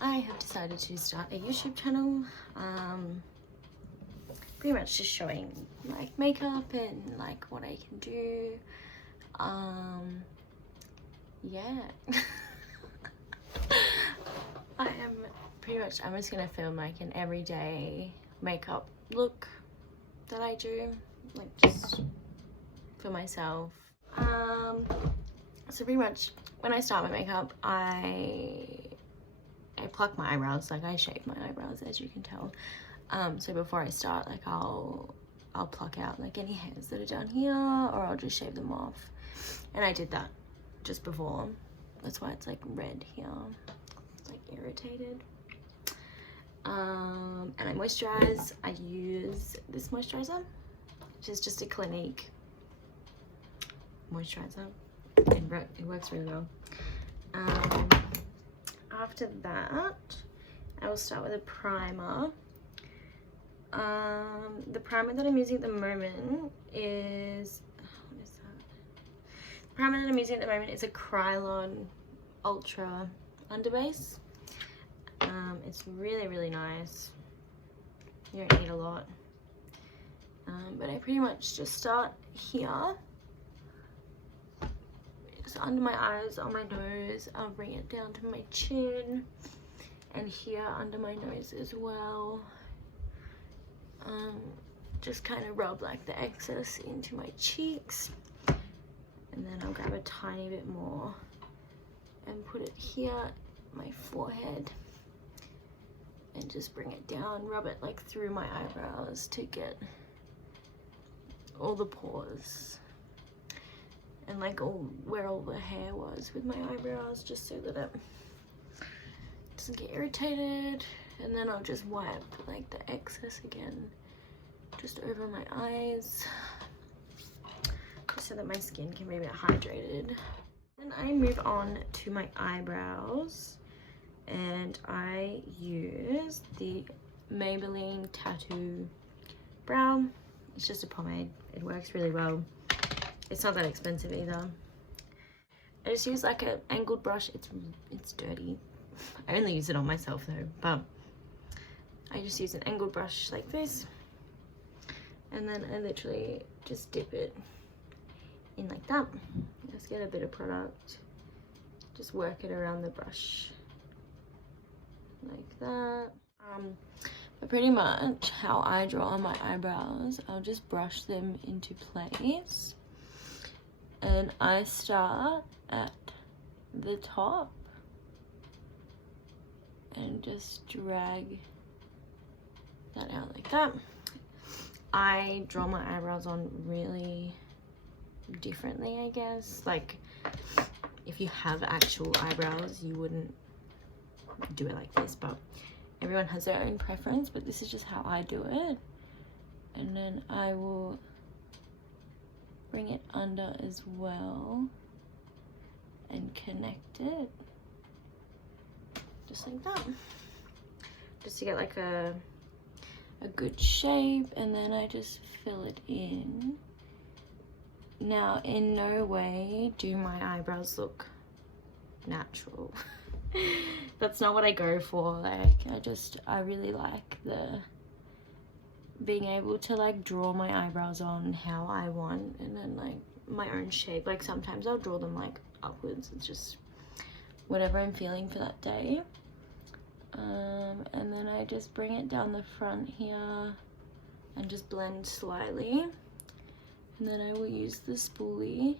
I have decided to start a YouTube channel, pretty much just showing like makeup and like what I can do. Yeah. I'm just gonna film like an everyday makeup look that I do, like just for myself. So pretty much when I start my makeup, I pluck my eyebrows, like I shave my eyebrows, as you can tell. So before I start, like I'll pluck out like any hairs that are down here, or I'll just shave them off. And I did that just before. That's why it's like red here. It's like irritated. And I moisturize. I use this moisturizer, which is just a Clinique moisturizer. It works really well. After that, I will start with a primer. The primer that I'm using at the moment is, what is that? The primer that I'm using at the moment is a Krylon Ultra Underbase. It's really, really nice. You don't need a lot. But I pretty much just start here. Just under my eyes, on my nose. I'll bring it down to my chin. And here under my nose as well. Just kind of rub like the excess into my cheeks. And then I'll grab a tiny bit more and put it here, my forehead. And just bring it down, rub it like through my eyebrows to get all the pores. And like where all the hair was with my eyebrows, just so that it doesn't get irritated. And then I'll just wipe like the excess again, just over my eyes, just so that my skin can be a bit hydrated. Then I move on to my eyebrows, and I use the Maybelline Tattoo Brow. It's just a pomade. It works really well. It's not that expensive either. I just use like an angled brush. It's dirty. I only use it on myself though, but I just use an angled brush like this, and then I literally just dip it in like that. Just get a bit of product, just work it around the brush like that. But pretty much how I draw on my eyebrows, I'll just brush them into place, and I start at the top and just drag that out like that. I draw my eyebrows on really differently, I guess. Like if you have actual eyebrows, you wouldn't do it like this, but everyone has their own preference. But this is just how I do it. And then I will bring it under as well and connect it just like that, just to get like a good shape. And then I just fill it in. Now in no way do my eyebrows look natural. That's not what I go for. Like I really like the being able to like draw my eyebrows on how I want, and then like my own shape. Like sometimes I'll draw them like upwards. It's just whatever I'm feeling for that day. And then I just bring it down the front here and just blend slightly. And then I will use the spoolie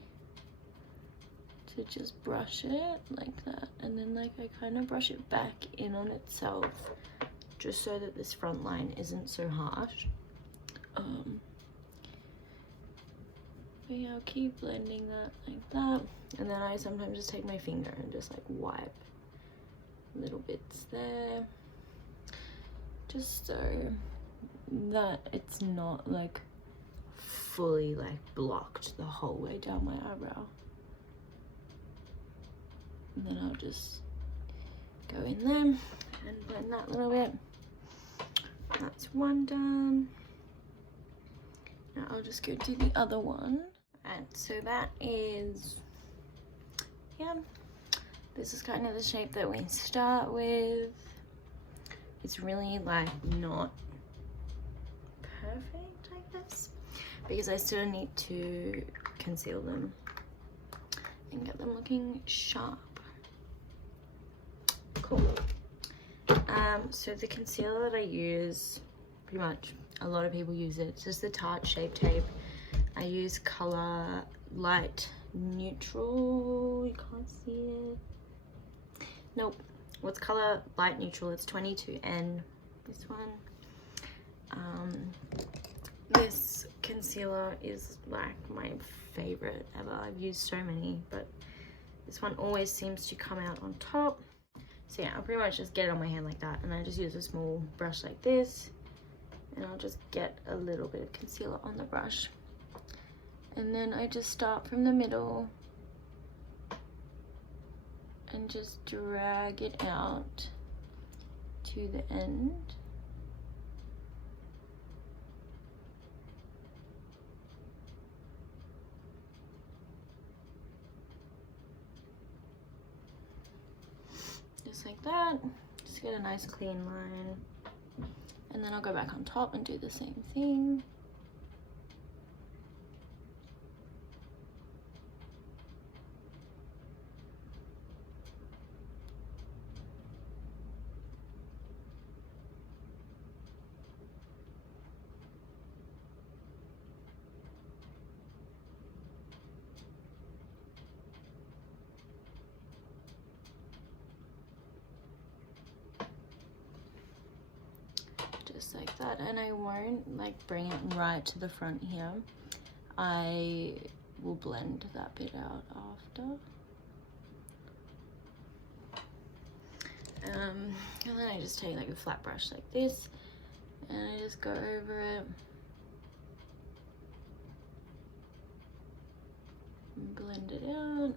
to just brush it like that. And then like I kind of brush it back in on itself, just so that this front line isn't so harsh. But yeah, I'll keep blending that like that. And then I sometimes just take my finger and just like wipe little bits there, just so that it's not like fully like blocked the whole way down my eyebrow. And then I'll just go in there and blend that a little bit. That's one done. Now I'll just go to the other one. And so that is, yeah, This is kind of the shape that we start with. It's really like not perfect, I guess, because I still need to conceal them and get them looking sharp. Cool. So the concealer that I use, pretty much a lot of people use it. It's just the Tarte Shape Tape. I use color light neutral. You can't see it. Nope. What's color light neutral? It's 22N. This one. This concealer is like my favorite ever. I've used so many, but this one always seems to come out on top. So yeah, I'll pretty much just get it on my hand like that, and I just use a small brush like this, and I'll just get a little bit of concealer on the brush, and then I just start from the middle and just drag it out to the end. Just like that. Just get a nice clean line, and then I'll go back on top and do the same thing. Just like that, and I won't like bring it right to the front here. I will blend that bit out after. And then I just take like a flat brush like this, and I just go over it and blend it out.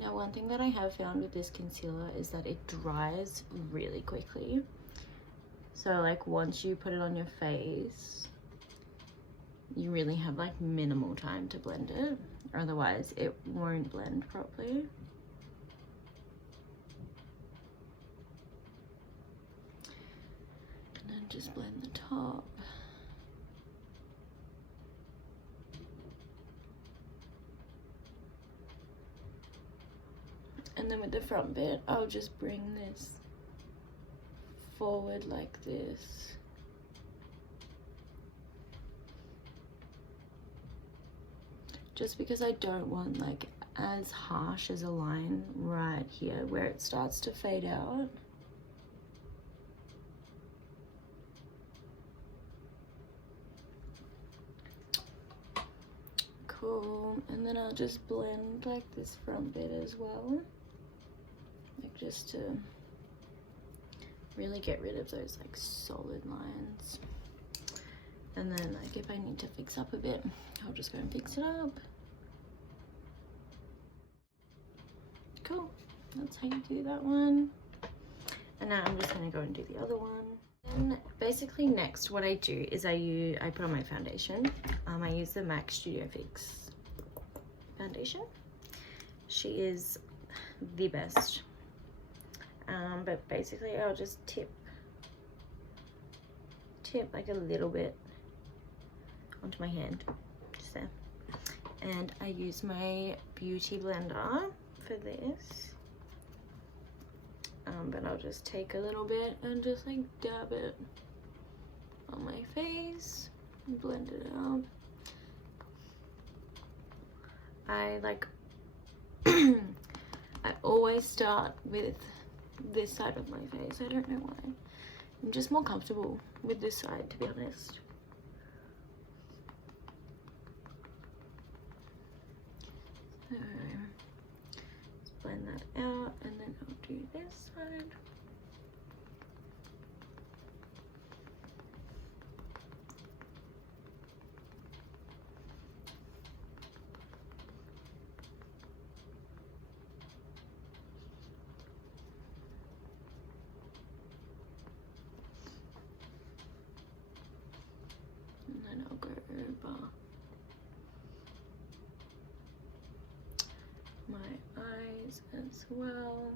Now, one thing that I have found with this concealer is that it dries really quickly. So like once you put it on your face, you really have like minimal time to blend it. Otherwise it won't blend properly. And then just blend the top. And then with the front bit, I'll just bring this forward like this. Just because I don't want like as harsh as a line right here where it starts to fade out. Cool. And then I'll just blend like this front bit as well. Like just to really get rid of those like solid lines. And then like if I need to fix up a bit, I'll just go and fix it up. Cool. That's how you do that one. And now I'm just gonna go and do the other one. And basically next what I do is I put on my foundation. I use the MAC Studio Fix foundation. She is the best. But basically I'll just tip like a little bit onto my hand, just there. And I use my beauty blender for this. But I'll just take a little bit and just like dab it on my face and blend it out. I like I always start with this side of my face. I don't know why. I'm just more comfortable with this side, to be honest. So let's blend that out, and then I'll do this side. And then I'll go over my eyes as well.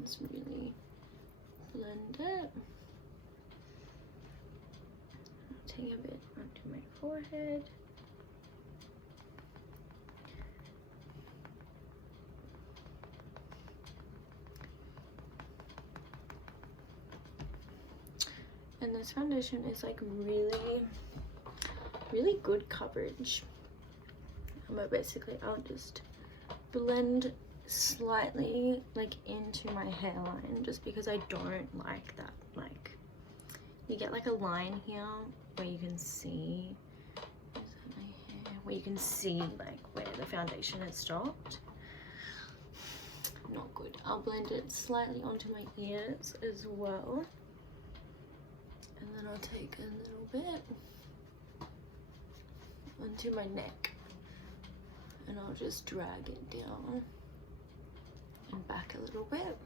Just really blend it. Take a bit onto my forehead. And this foundation is like really good coverage. But basically I'll just blend slightly like into my hairline, just because I don't like that, like you get like a line here where you can see, is that my hair? Where you can see like where the foundation has stopped. Not good. I'll blend it slightly onto my ears as well. And then I'll take a little bit onto my neck and I'll just drag it down and back a little bit,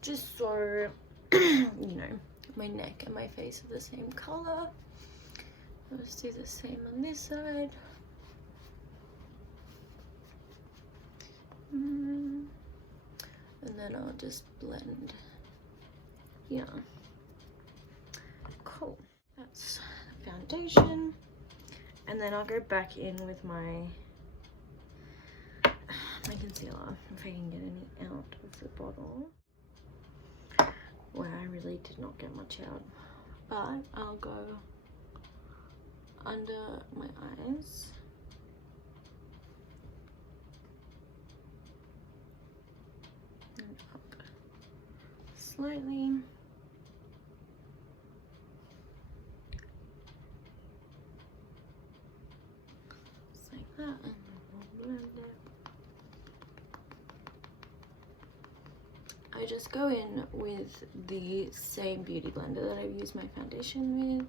just so you know, my neck and my face are the same color. I'll just do the same on this side. And then I'll just blend here. Cool, that's the foundation. And then I'll go back in with my concealer, if I can get any out of the bottle. Where I really did not get much out, but I'll go under my eyes. And up slightly. Just like that, and then we'll blend it. I just go in with the same beauty blender that I've used my foundation with.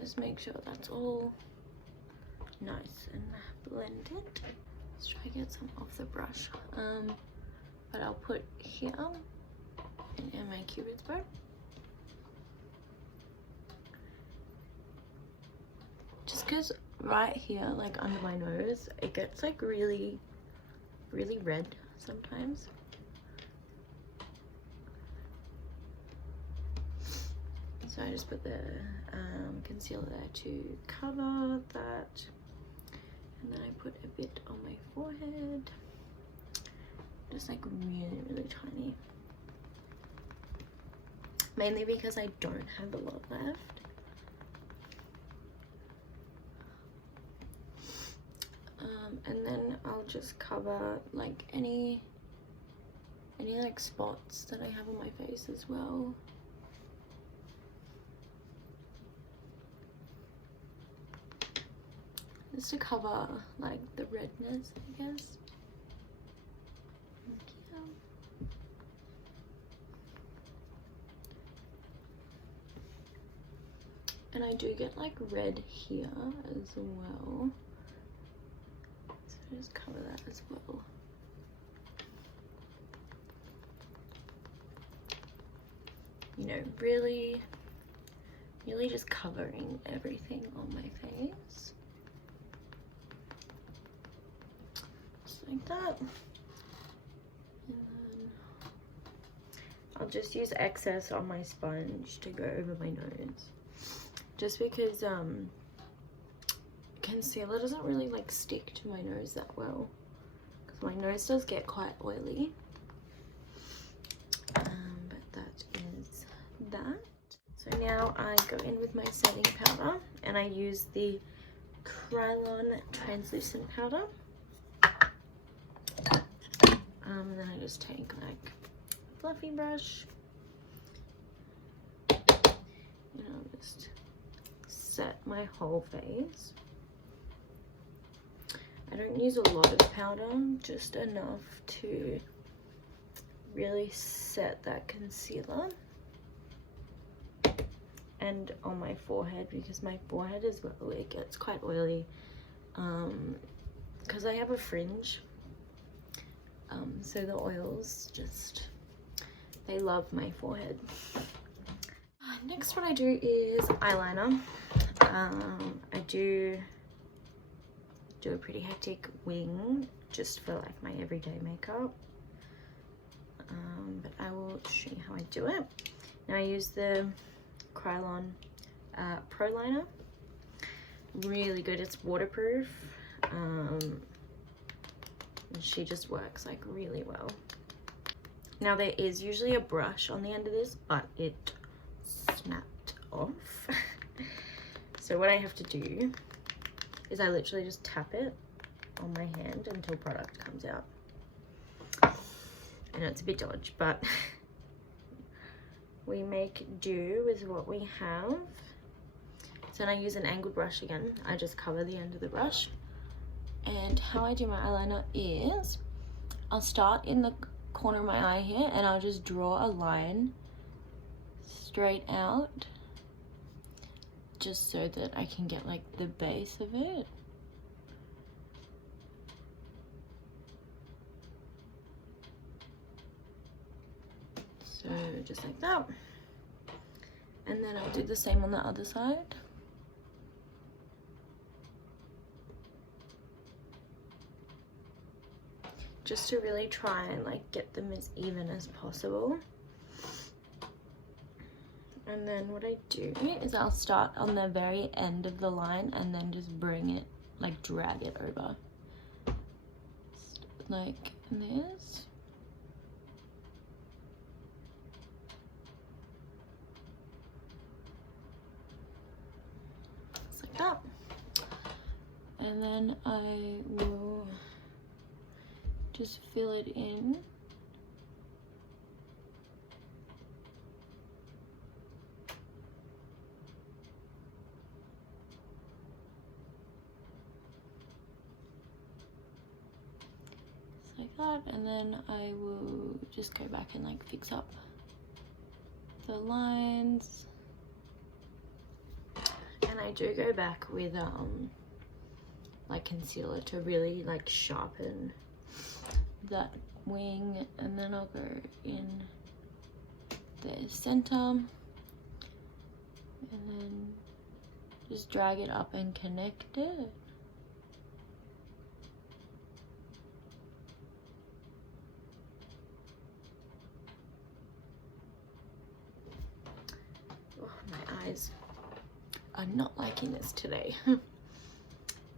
Just make sure that's all nice and blended. Let's try to get some off the brush. But I'll put here in my cupid's bow. Just because right here, like under my nose, it gets like really red sometimes. So I just put the concealer there to cover that. And then I put a bit on my forehead, just like really tiny. Mainly because I don't have a lot left. And then I'll just cover like any like spots that I have on my face as well. Just to cover like the redness, I guess. And I do get like red here as well, so just cover that as well. You know, really just covering everything on my face. Like that. And then I'll just use excess on my sponge to go over my nose, just because concealer doesn't really like stick to my nose that well, because my nose does get quite oily. But that is that. So now I go in with my setting powder, and I use the Krylon translucent powder. And then I just take like a fluffy brush and I'll just set my whole face. I don't use a lot of powder, just enough to really set that concealer. And on my forehead, because my forehead as well, it gets quite oily because I have a fringe, so the oils just, they love my forehead. Next, what I do is eyeliner. I do a pretty hectic wing just for like my everyday makeup, but I will show you how I do it. Now I use the Krylon Pro Liner. Really good, it's waterproof. She just works like really well. Now there is usually a brush on the end of this, but it snapped off. So what I have to do is I literally just tap it on my hand until product comes out. I know it's a bit dodgy, but we make do with what we have. So when I use an angled brush again, I just cover the end of the brush. And how I do my eyeliner is I'll start in the corner of my eye here and I'll just draw a line straight out just so that I can get like the base of it. So just like that. And then I'll do the same on the other side. Just to really try and like get them as even as possible. And then what I do is I'll start on the very end of the line and then just bring it, like drag it over. Like this. Just like that. And then I will just fill it in. Just like that, and then I will just go back and like fix up the lines. And I do go back with like concealer to really like sharpen that wing, and then I'll go in the center and then just drag it up and connect it. Oh, my eyes are not liking this today.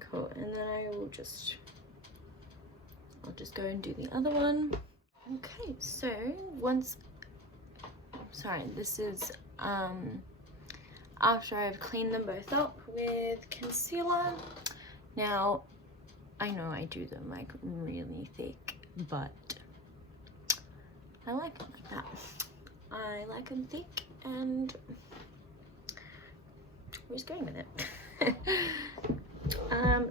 Cool, and then I'll just go and do the other one. Okay, so this is after I've cleaned them both up with concealer. Now I know I do them like really thick, but I like them like that. I like them thick, and we're just going with it.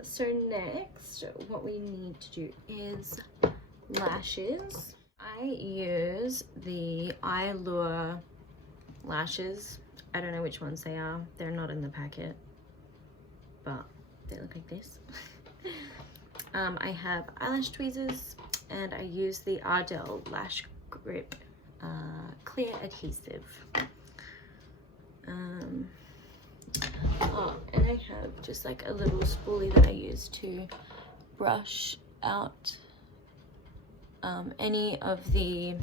So next, what we need to do is lashes. I use the Eye Lure lashes. I don't know which ones they are. They're not in the packet, but they look like this. I have eyelash tweezers, and I use the Ardell Lash Grip clear adhesive. Oh, and I have just like a little spoolie that I use to brush out any of the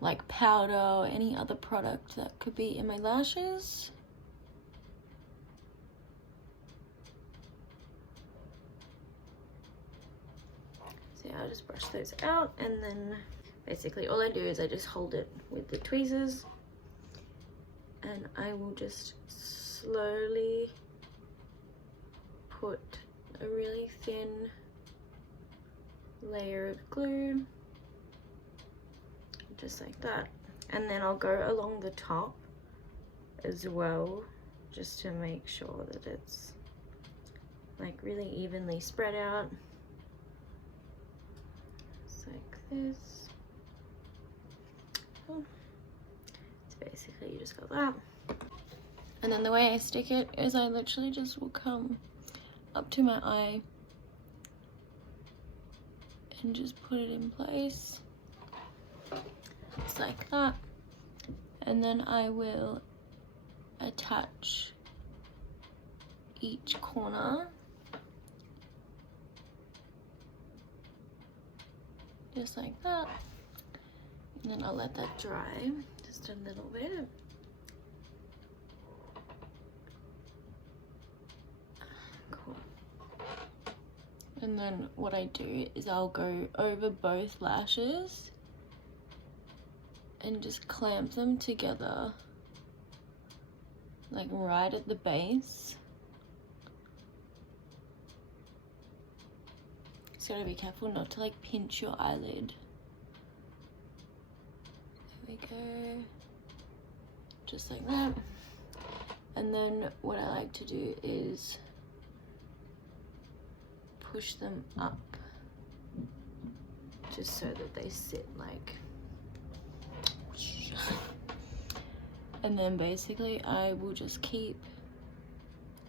like powder or any other product that could be in my lashes. So yeah, I'll just brush those out, and then basically all I do is I just hold it with the tweezers, and I will just slowly put a really thin layer of glue, just like that, and then I'll go along the top as well, just to make sure that it's like really evenly spread out, just like this. Cool. So basically you just got that. And then the way I stick it is I literally just will come up to my eye and just put it in place. Just like that. And then I will attach each corner just like that, and then I'll let that dry just a little bit. Cool. And then what I do is I'll go over both lashes and just clamp them together, like right at the base. Just gotta be careful not to like pinch your eyelid. There we go. Just like that. And then what I like to do is push them up just so that they sit like, and then basically I will just keep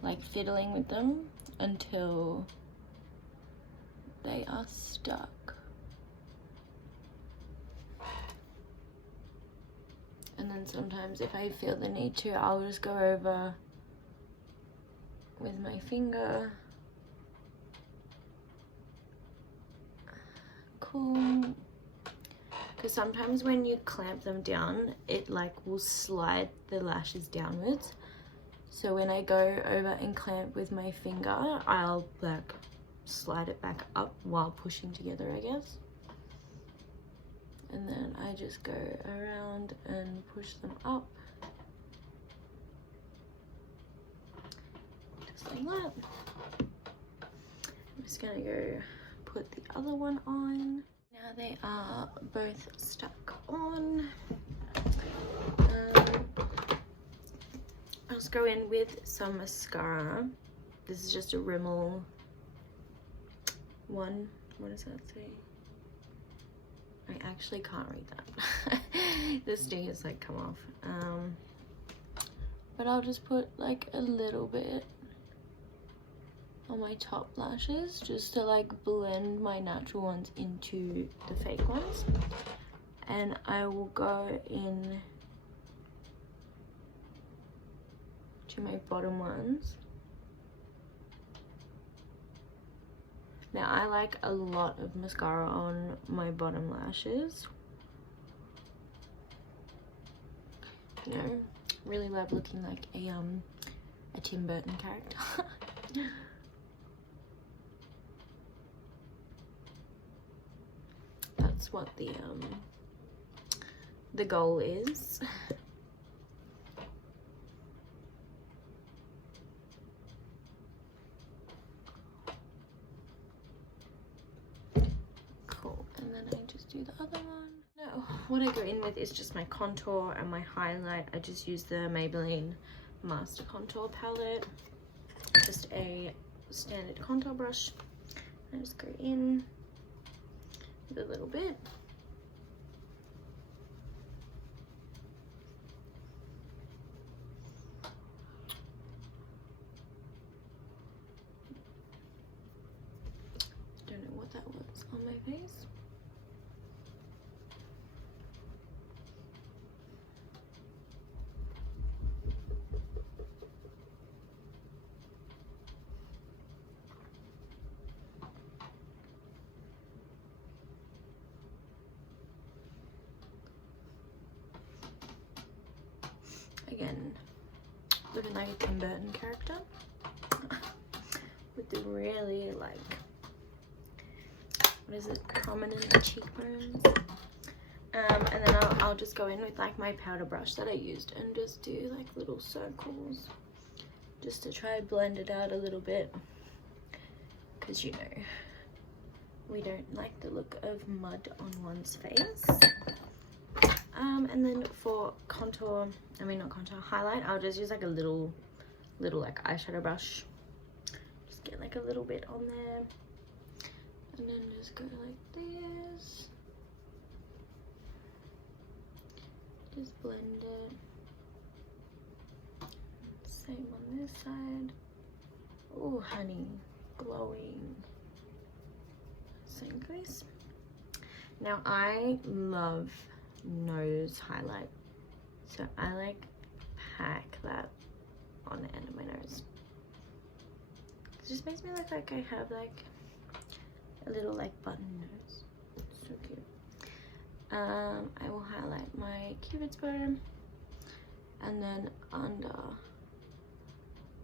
like fiddling with them until they are stuck. And then sometimes if I feel the need to, I'll just go over with my finger. Cool. Because sometimes when you clamp them down, it like will slide the lashes downwards. So when I go over and clamp with my finger, I'll like slide it back up while pushing together, I guess. And then I just go around and push them up. Just like that. I'm just gonna go put the other one on. Now they are both stuck on. I'll just go in with some mascara. This is just a Rimmel one. What does that say? I actually can't read that. The stingers like come off. But I'll just put like a little bit on my top lashes just to like blend my natural ones into the fake ones. And I will go in to my bottom ones. Now I like a lot of mascara on my bottom lashes. You know, really love looking like a Tim Burton character. That's what the goal is. Cool, and then I just do the other one. No, what I go in with is just my contour and my highlight. I just use the Maybelline Master Contour palette. Just a standard contour brush. I just go in with a little bit. Don't know what that was on my face. Again, looking like a Tim Burton character with the really like, what is it, prominent cheekbones. And then I'll just go in with like my powder brush that I used and just do like little circles just to try and blend it out a little bit, because you know we don't like the look of mud on one's face. And then for contour, I mean not contour, highlight, I'll just use like a little like eyeshadow brush. Just get like a little bit on there. And then just go like this. Just blend it. Same on this side. Oh, honey, glowing. Same crease. Now I love nose highlight, so I like pack that on the end of my nose. It just makes me look like I have like a little like button nose. So cute. I will highlight my cupid's bow, and then under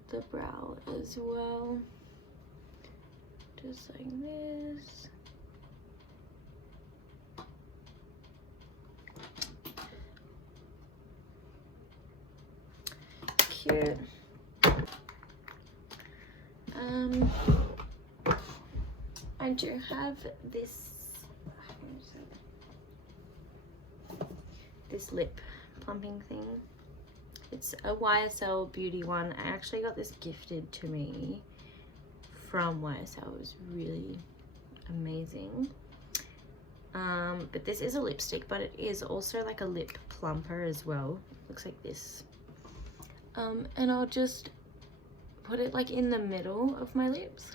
the brow as well, just like this. Cute. I do have this lip plumping thing. It's a YSL beauty one. I actually got this gifted to me from YSL. It was really amazing. But this is a lipstick, but it is also like a lip plumper as well. Looks like this. And I'll just put it like in the middle of my lips.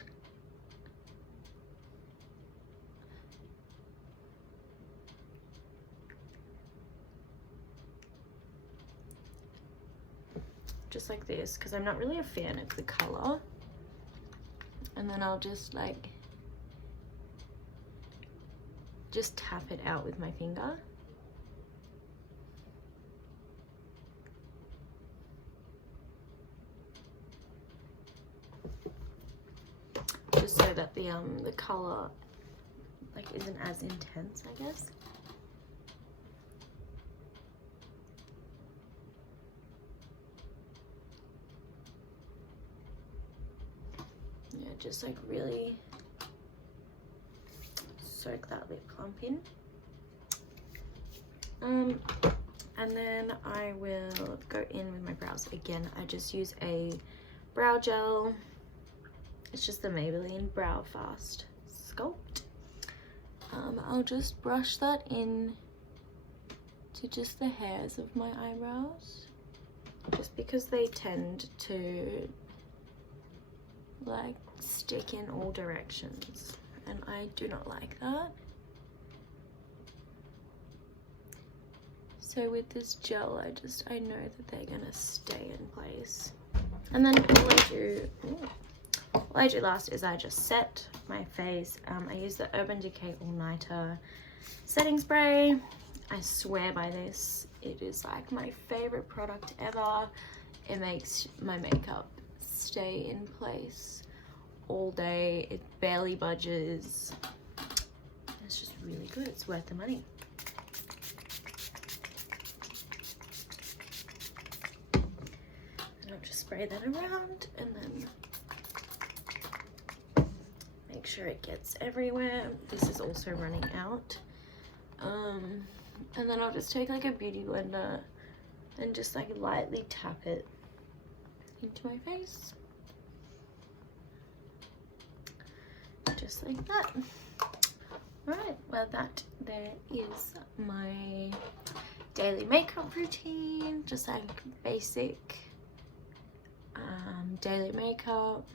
Just like this, because I'm not really a fan of the color. And then I'll just like tap it out with my finger. Just so that the color like isn't as intense, I guess. Yeah, just like really soak that lip plump in. And then I will go in with my brows. Again, I just use a brow gel. It's just the Maybelline Brow Fast Sculpt. I'll just brush that in to just the hairs of my eyebrows, just because they tend to like stick in all directions, and I do not like that. So with this gel, I know that they're gonna stay in place. And then all I do last is I just set my face. I use the Urban Decay All Nighter setting spray. I swear by this. It is like my favorite product ever. It makes my makeup stay in place all day. It barely budges. It's just really good. It's worth the money. And I'll just spray that around and then make sure it gets everywhere. This is also running out. And then I'll just take like a beauty blender and just like lightly tap it into my face. Just like that. Alright, well that there is my daily makeup routine. Just like basic daily makeup.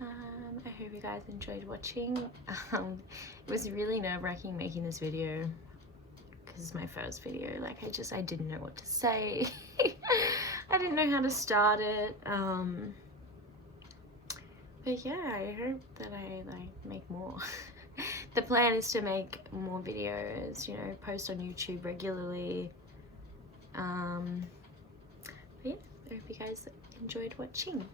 I hope you guys enjoyed watching. It was really nerve-wracking making this video because it's my first video. Like I didn't know what to say. I didn't know how to start it. But yeah, I hope that I like make more. The plan is to make more videos, you know, post on YouTube regularly. But yeah, I hope you guys enjoyed watching.